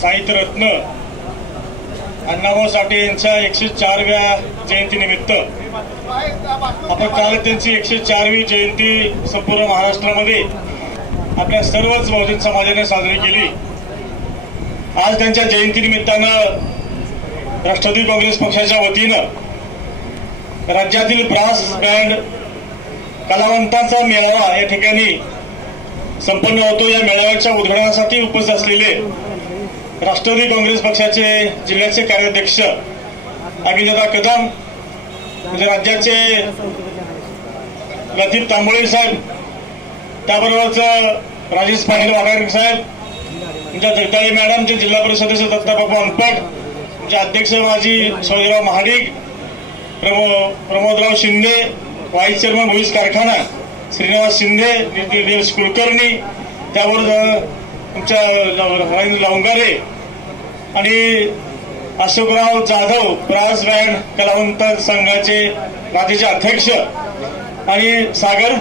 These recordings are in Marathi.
साहित्यरत्न अण्णाभाऊ साठे यांच्या 104व्या जयंतीनिमित्त आपण काल त्यांची 104वी जयंती संपूर्ण महाराष्ट्रामध्ये आपल्या सर्वच बहुजन समाजाने साजरी केली। आज त्यांच्या जयंतीनिमित्तानं राष्ट्रवादी काँग्रेस पक्षाच्या वतीनं राज्यातील ब्रास बँड कलावंतांचा मेळावा या ठिकाणी संपन्न होतो। या मेळाव्याच्या उद्घाटनासाठी उपस्थित असलेले राष्ट्रवादी काँग्रेस पक्षाचे जिल्ह्याचे कार्याध्यक्ष अभिनेता कदम, म्हणजे राज्याचे लतीफ तांबोळे साहेब, त्याबरोबरच राजेश पाटील वाघारे साहेब, तुमच्या जगदाळे मॅडम, जे जिल्हा परिषद सदस्य दत्ताबाबू अनपट, तुमचे अध्यक्ष माजी सौदेव महाडिक, प्रमोदराव शिंदे, व्हाईस चेअरमन भोईस कारखाना श्रीनिवास शिंदे, निलेश कुलकर्णी, त्यावर तुमच्या रवींद्र लावंगारे आणि अशोकराव जाधव, ब्रास बँड कलावंत संघाचे राज्याचे अध्यक्ष, आणि सागर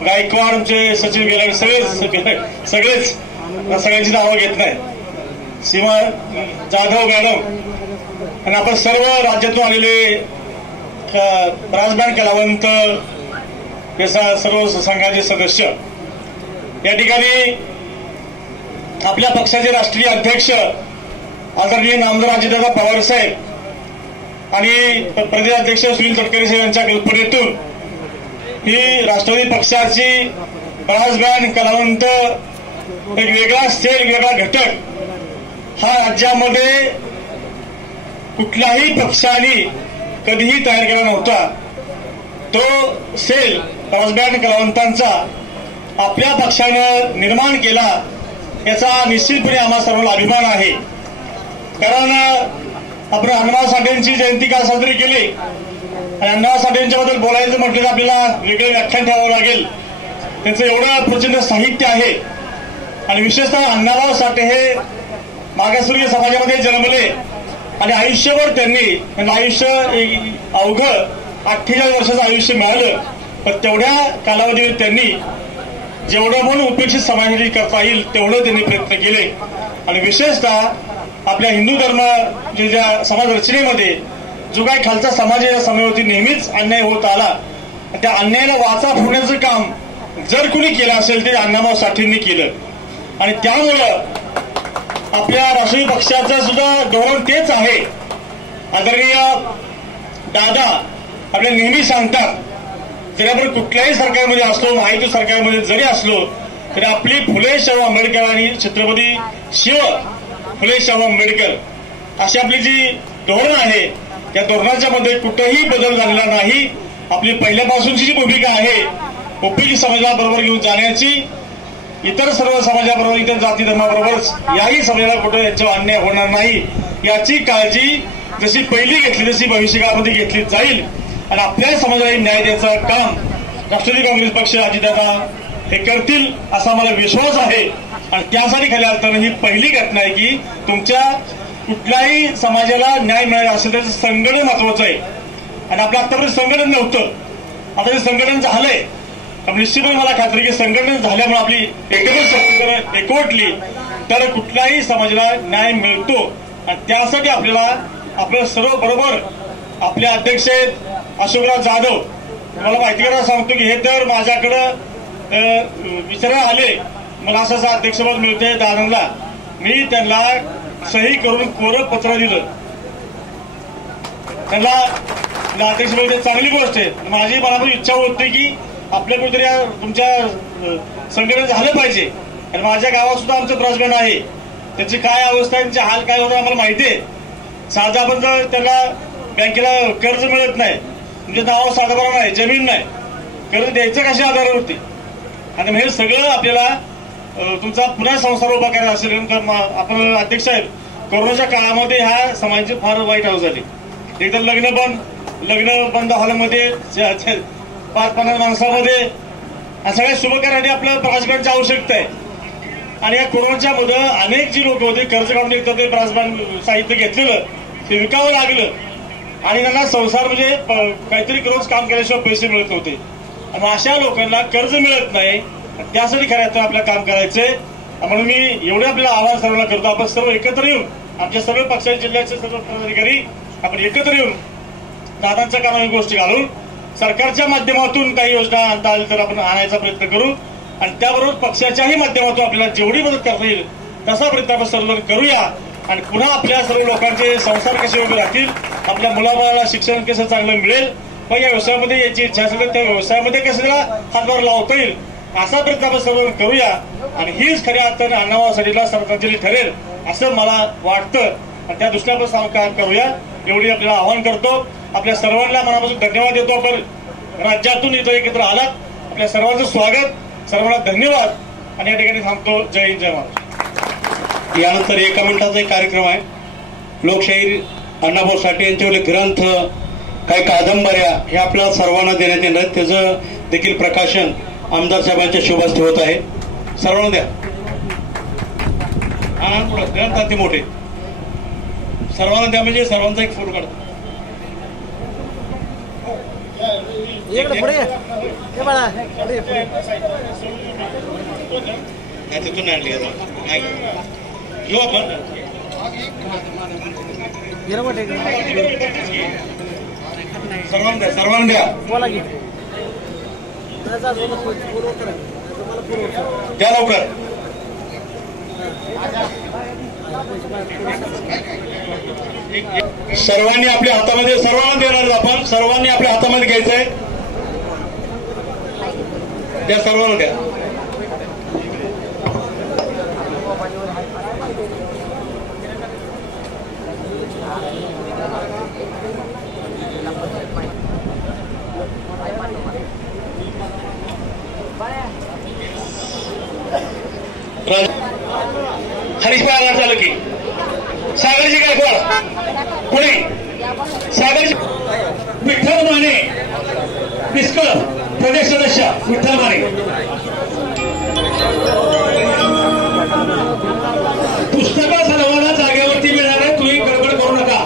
गायकवाड, आमचे सचिन गेलाड, सगळेच सगळ्यांची नावं घेत नाही, सीमा जाधव मॅडम, आणि आपण सर्व राज्यातून आलेले ब्रास बँड कलावंत सर्व संघाचे सदस्य या ठिकाणी आपल्या पक्षाचे राष्ट्रीय अध्यक्ष आदरणीय नामदार अजितदादा पवार साहेब आणि प्रदेश अध्यक्ष सुनील तटकरे साहेब यांच्या कल्पनेतून ही राष्ट्रवादी पक्षाची ब्रास बँड कलावंत एक वेगळा सेल, वेगळा घटक हा राज्यामध्ये कुठल्याही पक्षाने कधीही तयार केला नव्हता। तो सेल ब्रास बँड कलावंतांचा आपल्या पक्षानं निर्माण केला, याचा निश्चितपणे आम्हा सर्वांना अभिमान आहे। कारण आपण अण्णाभाऊ साठेंची जयंती काल साजरी केली आणि अण्णाभाऊ साठे यांच्याबद्दल बोलायचं म्हटलं तर आपल्याला वेगळं व्याख्यान ठेवावं लागेल। त्यांचं एवढं प्रचंड साहित्य आहे आणि विशेषतः अण्णाभाऊ साठे हे मागासवर्गीय समाजामध्ये जन्मले आणि आयुष्यभर त्यांनी आयुष्य अवघं 48 वर्षाचं आयुष्य मिळालं, पण तेवढ्या कालावधीत त्यांनी जेवढं म्हणून उपेक्षित समाजासाठी करता येईल तेवढं त्यांनी प्रयत्न केले। आणि विशेषतः आपल्या हिंदू धर्म ज्या समाज रचनेमध्ये जो काही खालचा समाज या समाजावरती नेहमीच अन्याय होत आला, त्या अन्यायाला वाचा फोडण्याचं काम जर कुणी केलं असेल ते अण्णाभाऊ साठेंनी केलं। आणि त्यामुळं आपल्या राष्ट्रीय पक्षाचं सुद्धा धोरण तेच आहे। आदरणीय दादा आपल्या नेहमी सांगतात, जरी आपण कुठल्याही सरकारमध्ये असलो, महायुती सरकारमध्ये जरी असलो तरी आपली फुले शाहू आंबेडकर आणि छत्रपती शिव फुले शाहू आंबेडकर अशी आपली जी धोरण आहे त्या धोरणाच्या मध्ये कुठेही बदल झालेला नाही। आपली पहिल्यापासूनची जी भूमिका आहे ओबीसी समाजाबरोबर घेऊन जाण्याची, इतर सर्व समाजाबरोबर, इतर जाती धर्माबरोबर याही समाजाला कुठे यांच्यावर अन्याय होणार नाही याची काळजी जशी पहिली घेतली तशी भविष्यकाळामध्ये घेतली जाईल आणि आपल्या समाजाला न्याय द्यायचं काम राष्ट्रवादी काँग्रेस पक्ष अजितदादा हे करतील असा मला विश्वास आहे। आणि त्यासाठी खऱ्या अर्थानं ही पहिली घटना आहे की तुमच्या कुठल्याही समाजाला न्याय मिळाला असेल तर संघटन महत्वाचं आहे आणि आपलं आतापर्यंत संघटन नव्हतं, आता जे संघटन झालंय निश्चितच मला खात्री की संघटन झाल्यामुळे आपली एकवटली तर कुठल्याही समाजाला न्याय मिळतो। आणि त्यासाठी आपल्याला आपलं सर्व बरोबर आपले अध्यक्ष आहेत अशोकराव जाधव, मला माहिती करायला सांगतो की हे तर माझ्याकडं विचारायला आले, मला असं अध्यक्षपद मिळतंय दादांना, मी त्यांना सही करून कोरं पत्र दिलं, त्यांना अध्यक्षपद चांगली गोष्ट आहे। माझी मनामध्ये इच्छा होती की आपल्या कुठेतरी तुमच्या संघटन झालं पाहिजे आणि माझ्या गावात सुद्धा आमचं ब्रास बँड आहे, त्याची काय अवस्था आहे, त्यांचे हाल काय होतं आम्हाला माहिती आहे। साधा आपण जर त्याला बँकेला कर्ज मिळत नाही, म्हणजे नाव साधारण नाही, जमीन नाही, कर्ज द्यायचं कशा आधारावरती, आणि हे सगळं आपल्याला तुमचा पुन्हा संसार उभा करायचा असेल तर आपण अध्यक्ष साहेब कोरोनाच्या काळामध्ये ह्या समाजाची फार वाईट अवस्था झाली। एकदा लग्न बंद हॉलमध्ये 5-50 माणसामध्ये सगळ्या शुभकार्यासाठी आपल्या ब्रास बँडची आवश्यकता आहे। आणि या कोरोनाच्या मध्ये अनेक जी लोक होते कर्ज काढून एकदा ते ब्रास बँड साहित्य घेतलेलं ते विकावं लागलं आणि त्यांना संसार म्हणजे काहीतरी रोज काम केल्याशिवाय पैसे मिळत नव्हते आणि अशा लोकांना कर्ज मिळत नाही, त्यासाठी खऱ्या अर्थानं आपल्याला काम करायचंय। म्हणून मी एवढे आपल्याला आवाहन सर्वांना करतो, आपण सर्व एकत्र येऊन, आमच्या सर्व पक्षाच्या जिल्ह्याचे सर्व पदाधिकारी आपण एकत्र येऊन दादांच्या कानावर गोष्टी घालून सरकारच्या माध्यमातून काही योजना आणता आल्या तर आपण आणायचा प्रयत्न करू आणि त्याबरोबर पक्षाच्याही माध्यमातून आपल्याला जेवढी मदत करता येईल तसा प्रयत्न आपण सर्वजण करूया आणि पुन्हा आपल्या सर्व लोकांचे संसार कसे उभे राहतील, आपल्या मुलाबाळाला शिक्षण कसं चांगलं मिळेल व या व्यवसायामध्ये याची इच्छा असेल त्या व्यवसायामध्ये कसं त्याला हातभार लावता येईल असा प्रयत्न आपण सर्वजण करूया आणि हीच खऱ्या अर्थाने अण्णाभाऊसाठीला श्रद्धांजली ठरेल असं मला वाटतं आणि त्या दृष्टीने आपण काम करूया एवढी आपल्याला आवाहन करतो. आपल्या सर्वांना मनापासून धन्यवाद देतो. आपण राज्यातून इथं एकत्र आलात, आपल्या सर्वांचं स्वागत, सर्वांना धन्यवाद आणि या ठिकाणी थांबतो. जय हिंद, जय महाराष्ट्र. यानंतर 1 मिनिटाचा एक कार्यक्रम आहे. लोकशाहीर अण्णाभाऊ साठे यांच्यावरील ग्रंथ, काही कादंबऱ्या हे आपल्याला सर्वांना देण्यात येणार आहेत. त्याचं देखील प्रकाशन आमदार साहेबांच्या शुभ हस्ते होत आहे. सर्वांना द्या. ग्रंथ अति मोठे सर्वांना द्या, म्हणजे सर्वांचा एक फोटो काढतो. तिथून आणली घेऊ आपण. सर्वांना द्या द्या लवकर. सर्वांनी आपल्या हातामध्ये, सर्वांना देणार आपण, सर्वांनी आपल्या हातामध्ये घ्यायचंय. त्या सर्वांना द्या. हरीशभाई आगार झालं की सागरजी गायकवाड पुणे, सागरजी विठ्ठल माने पिस्कळ प्रदेश सदस्य विठ्ठल माने. पुस्तकं सर्वांना जागेवरती मिळणार आहे, तुम्ही गडबड करू नका.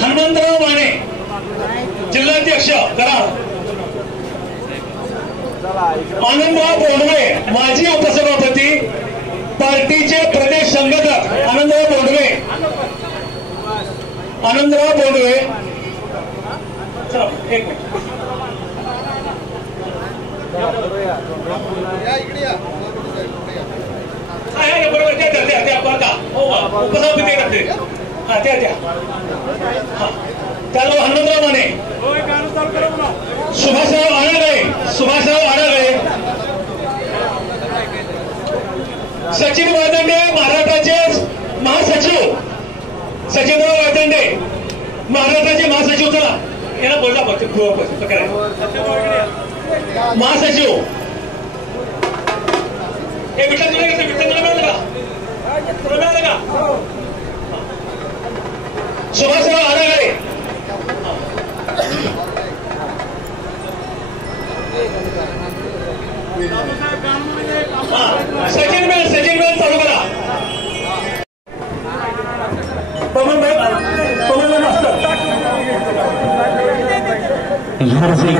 हनुमंतराव माने जिल्हाध्यक्ष कराड. आनंदराव बोंडवे माजी उपसभापती पार्टीचे प्रदेश संघटक आनंदराव बोंडवे. आनंदराव बोंडवे एक मिनिट. बरोबर त्या उपसभापती करते त्या त्याला हनुमंतराव माने, सुभाषराव आणागळे, सुभाषराव आणागळे, सचिन वाळदंडे महाराष्ट्राचे महासचिव, सचिनराव वाळदंडे महाराष्ट्राचे महासचिव. चला याला बोलला महासचिव. हे विठ्ठल तुला मिळालं का? तुला मिळालं का? सुभाषराव आणागळे. सचिन बेल चालू करा.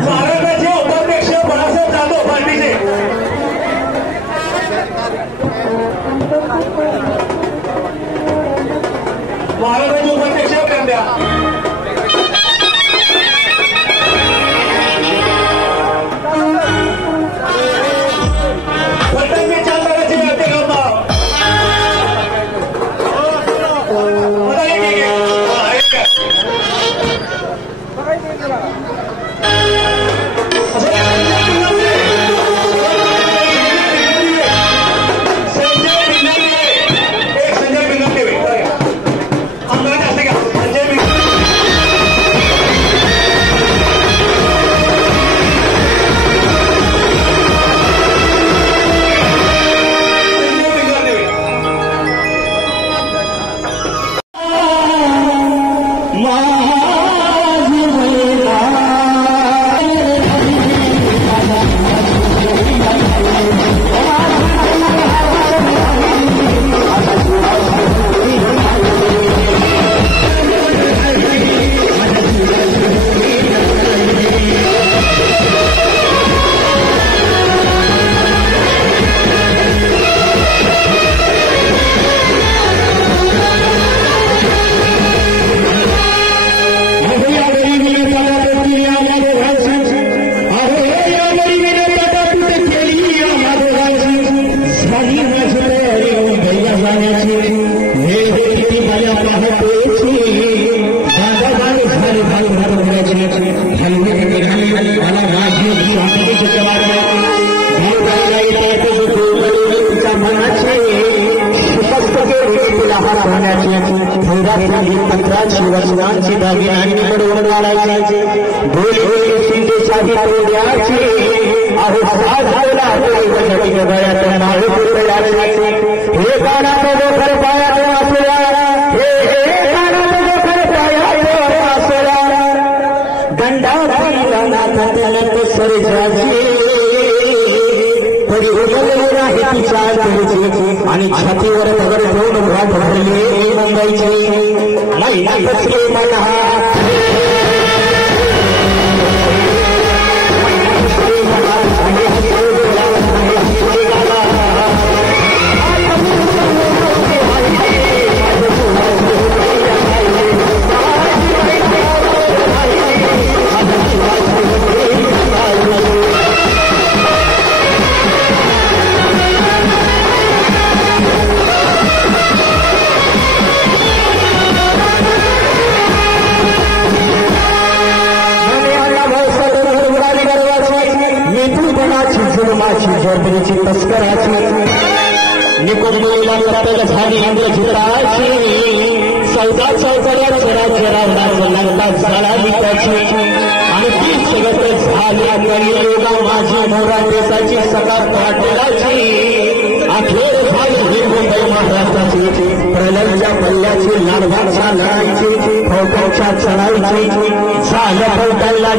महाराष्ट्राचे उपाध्यक्ष बाळासाहेब जाधव पार्टीचे. महाराष्ट्राचे उपाध्यक्ष कंद्या. संजय सोन्याची धैर्याची पत्राची वचनांची दागिन्यांनी मिळवून वाढायची भोले भोले चिंतेसाठी तोड्याची अहो साधला गळ्यात नाव पुरवल्याची हे गाणं डोकर पायात वाचल्या हे गाणं डोकर पायात वाचल्या गंडा नाथ सरजाची आणि छातीवर दगड ठेवून घाट भरले मुंबईचे महिला कसले मला झोपडीची तस्कराची निकोडीला प्रत्येक झाली इंद्रजिताची चौदा चौकड्याच्या राज्यरावणाचं लंकात जळाली त्याची आणि ती जगत झाली कलियुगा माझी मोरा देशाची सकाळ पाटलाची अखेर झाली ही मुंबई महाराष्ट्राची प्रलयच्या पल्ल्याची लालबागच्या लढाईची फौटाच्या चढाईची झालं फौटाला